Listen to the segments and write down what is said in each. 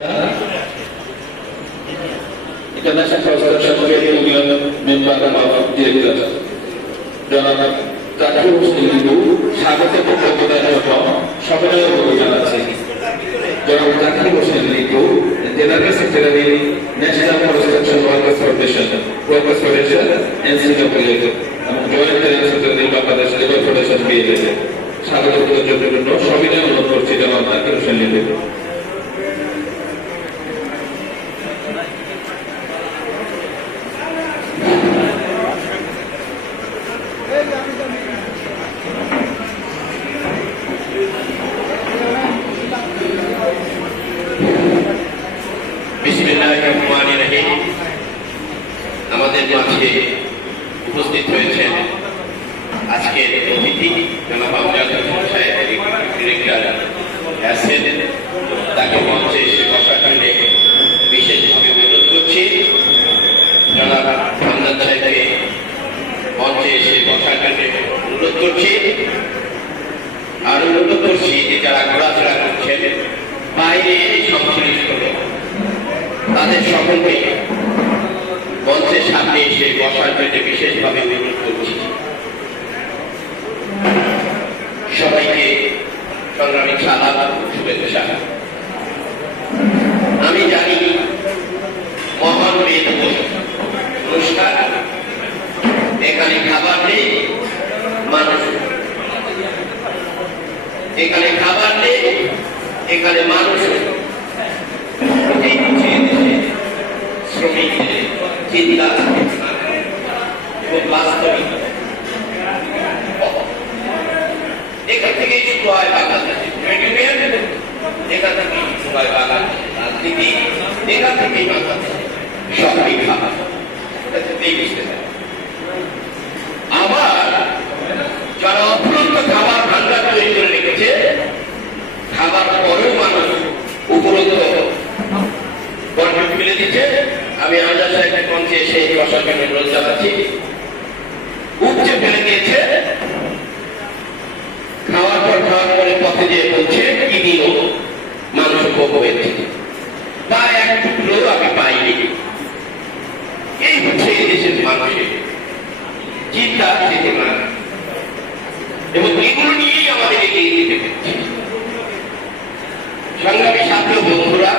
International Construction Union member of directors, জনাব জাকির হোসেন লিটু স্বাগত বক্তব্য দেওয়ার জন্য সবাই অনুরোধ জানাচ্ছি। জনাব Zakir Hossain Litu, general secretary, national construction workers federation NCW এবং joint general secretary Bangladesh labour federation BLA স্বাগত বক্তব্যের জন্য সবাই অনুরোধ করছি জনাব জাকির হোসেন লিটু। আমাদের মাঝে উপস্থিত হয়েছেন আজকের অতিথি জনাব আমজাদ হোসেন সাহেব, ডিরেক্টর আছেন। তাকে মঞ্চে এসে বসার জন্য বিশেষভাবে অনুরোধ করছি। জনাব আমজাদ সাহেবকে মঞ্চে এসে বসার জন্য অনুরোধ করছি। আর অনুরোধ করছি যে যারা ঘোরাফেরা করছেন বাইরে সংশ্লিষ্ট তাদের সকলকে মঞ্চের সামনে এসে বসার জন্য বিশেষভাবে অনুরোধ করছি। সবাইকে সংগ্রামী সালাম শুভেচ্ছা। আমি জানি মহান অনুষ্ঠান, এখানে খাবার নেই, মানুষ এখানে খাবার নেই, এখানে মানুষ শ্রমিকদের চিন্তা এবং বাস্তবিক এখান থেকেই শুরু হয় বাংলাদেশ, এখান থেকেই শুরু হয় বাংলাদেশ রাজনীতি, এখান থেকেই বাংলাদেশ সবই খাবার বুঝতে পারে। আবার যারা অফুরন্ত খাবার ভান্ডার তৈরি করে রেখেছে, খাবার পরেও মানুষ উপরন্ত ফেলে দিচ্ছে। আমি আমজাদ সাহেবের মঞ্চে এসে বসার জন্য অনুরোধ জানাচ্ছি। উপচে ফেলে দিয়েছে, খাওয়ার পরে পথে যেয়ে বলছে কি দিল মানুষ ভোগ হয়েছে, তা এক টুকরো আমি পাইনি। এই হচ্ছে এই দেশের মানুষের চিন্তা চেতনা, এবং এগুলো নিয়েই আমাদের এগিয়ে দিতে হচ্ছে। সংগ্রামী ছাত্র বন্ধুরা,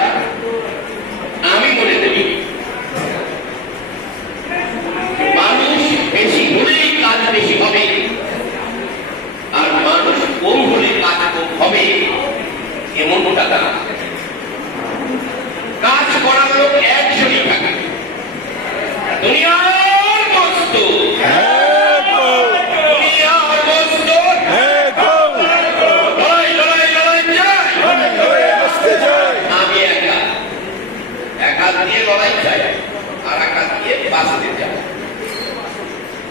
আমি মনে করি মানুষ বেশি হলেই কাজ বেশি হবে, আর মানুষ কম হলে কাজ কম হবে এমনটা না। কাজ করার লোক একজনই থাকে, দুনিয়ার মস্ত দিয়ে লড়াই চাই, আর একা দিয়ে বাঁচতে চাই।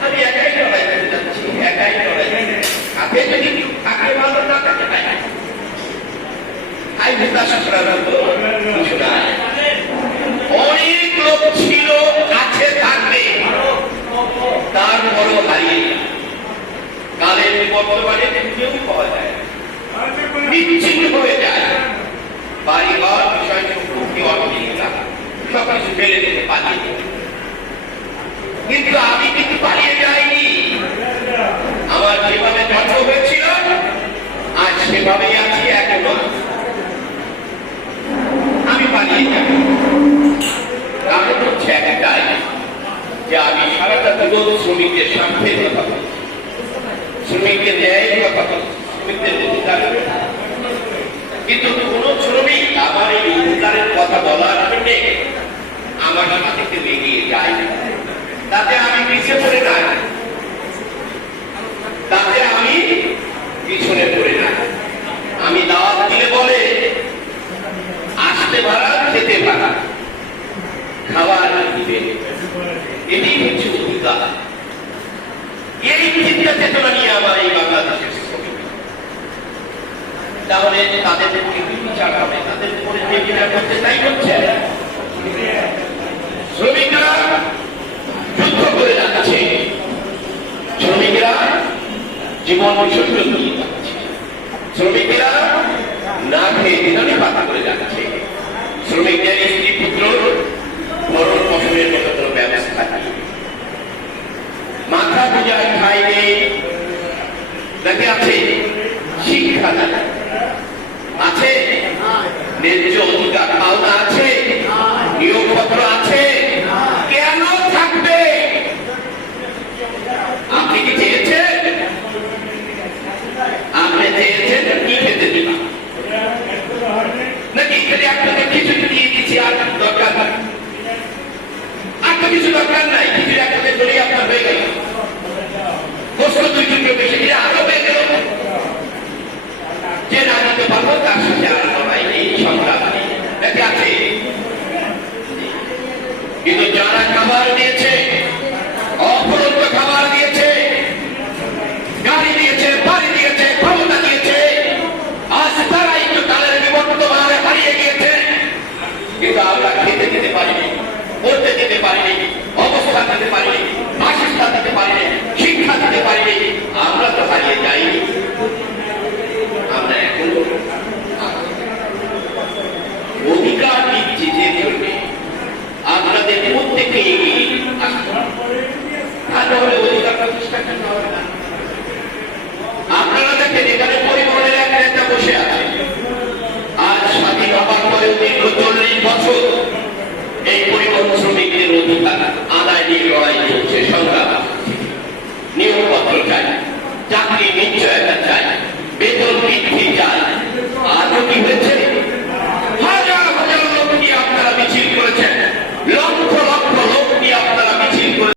আমি একাই লড়াই করতে যাচ্ছি, একাই লড়াই। কাকে যদি কাকে ভালো না কাকে পাই আই বিকাশ করার মতো কিছু নাই। অনেক লোক ছিল, কাছে থাকবে, তারপরও হারিয়ে কালের বর্তমানে কেউ পাওয়া যায়, বিচ্ছিন্ন হয়ে যায়। বাড়িঘর বিষয় সম্পর্কে অর্থনীতি সবকিছু ফেলে দিতে পালিয়ে যায়। কিন্তু আমি কিন্তু পালিয়ে যাইনি। আমার যেভাবে জন্ম হয়েছিল আজ সেভাবেই আছি, এখনো আমি পালিয়ে যাই। কারণ হচ্ছে একটাই, যে আমি সারাটা জীবন শ্রমিকদের স্বার্থের কথা বলছি, শ্রমিকদের ন্যায়ের কথা বলছি, শ্রমিকদের অধিকার। কিন্তু কোন শ্রমিক আমার এই অধিকারের কথা বলার জন্য আমার সাথে কেউ এগিয়ে যায়, তাতে আমি পিছিয়ে পড়ে না, তাতে আমি পিছনে পড়ে না। আমি দাওয়াত দিলে বলে আসতে ভাড়া, খেতে ভাড়া, খাবার দিবে, এটি হচ্ছে অধিকার। এই চিন্তা চেতনা নিয়ে আমার এই বাংলাদেশের শ্রমিক, তাহলে তাদের কি বিচার হবে? তাদের উপরে যে বিচার করতে তাই হচ্ছে। শ্রমিকরা যুদ্ধ করে যাচ্ছে, শ্রমিকরা জীবন বিসর্জন দিয়ে যাচ্ছে, শ্রমিকেরা না খেয়ে দিনানি পাতা করে যাচ্ছে, শ্রমিকদের স্ত্রী পুত্র ভরণ পোষণের মতো কোনো ব্যবস্থা নেই। মাথা পূজার ঠাঁই নেই, নাকি আছে? শিক্ষা নেই, আছে? ন্যায্য অধিকার পাওনা আছে? নিয়োগপত্র আছে? কেন থাকবে? আপনি কি চেয়েছেন? আপনি চেয়েছেন কি খেতে দিবা, নাকি এখানে আপনাকে কিছু দিয়ে দিচ্ছি আর দরকার নাই? আর তো কিছু দরকার নাই, কিছু আপনাদের ধরেই আপনার হয়ে গেল, গোস্ত 2 টুকরো বেশি দিয়ে আরো হয়ে গেল। যে না দিতে পারবো তার সাথে আর লড়াই নেই, সংগ্রাম নেই, নাকি আছে? কিন্তু যারা খাবার দিয়েছে, অপরন্ত খাবার দিয়েছে, গাড়ি দিয়েছে, বাড়ি দিয়েছে, ক্ষমতা দিয়েছে, আজ তারা একটু তাদের বিবর্তমানে হারিয়ে গিয়েছে। কিন্তু আমরা খেতে দিতে পারিনি, বলতে দিতে পারিনি, অবস্থান দিতে পারিনি, বাসস্থান দিতে পারিনি, শিক্ষা দিতে পারিনি। আমরা তো হারিয়ে যাইনি, আমরা এখন অধিকার দিচ্ছি যে জন্যে আপনাদের প্রত্যেকে এগিয়ে আসতে হবে। তাহলে অধিকার প্রতিষ্ঠা করতে হবে না। আপনারা দেখেন এখানে পরিবহনের এক নেতা বসে আছে, আজ স্বাধীন হবার পরেও দীর্ঘ 40 বছর এই পরিবহন শ্রমিকদের অধিকার আদায় নিয়ে লড়াই চলছে, সংগ্রাম। নিয়োগপত্র চাই, চাকরি নিশ্চয়তা চাই, বেতন বৃদ্ধি